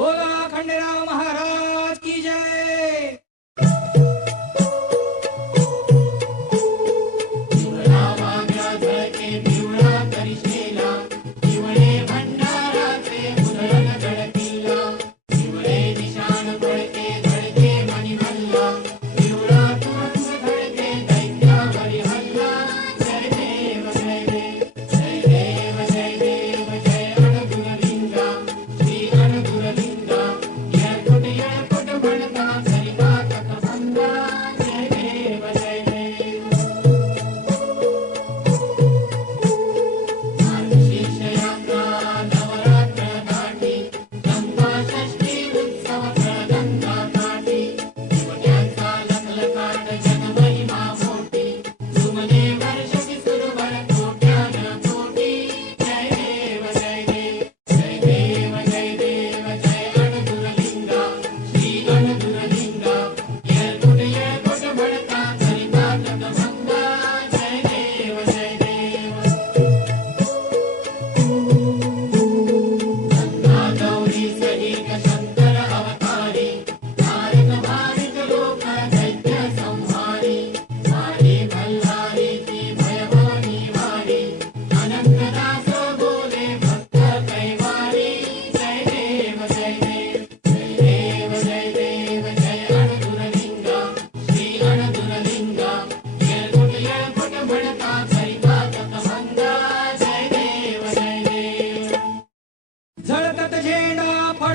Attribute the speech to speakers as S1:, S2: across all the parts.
S1: बोला खंडेराव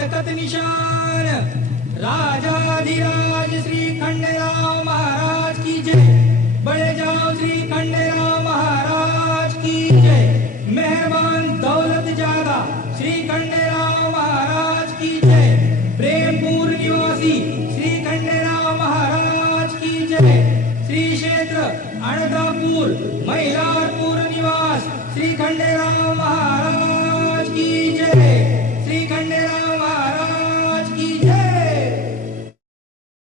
S1: फडकत निशान। राजाधिराज श्री खंडेराव महाराज की जय। बड़े जाओ श्री खंडेराव महाराज की जय। मेहरबान दौलत जागा श्री खंडेराव महाराज की जय। प्रेमपुर निवासी श्री खंडेराव महाराज की जय। श्री क्षेत्र अणदापूर महिलारपूर निवास श्री खंडेराव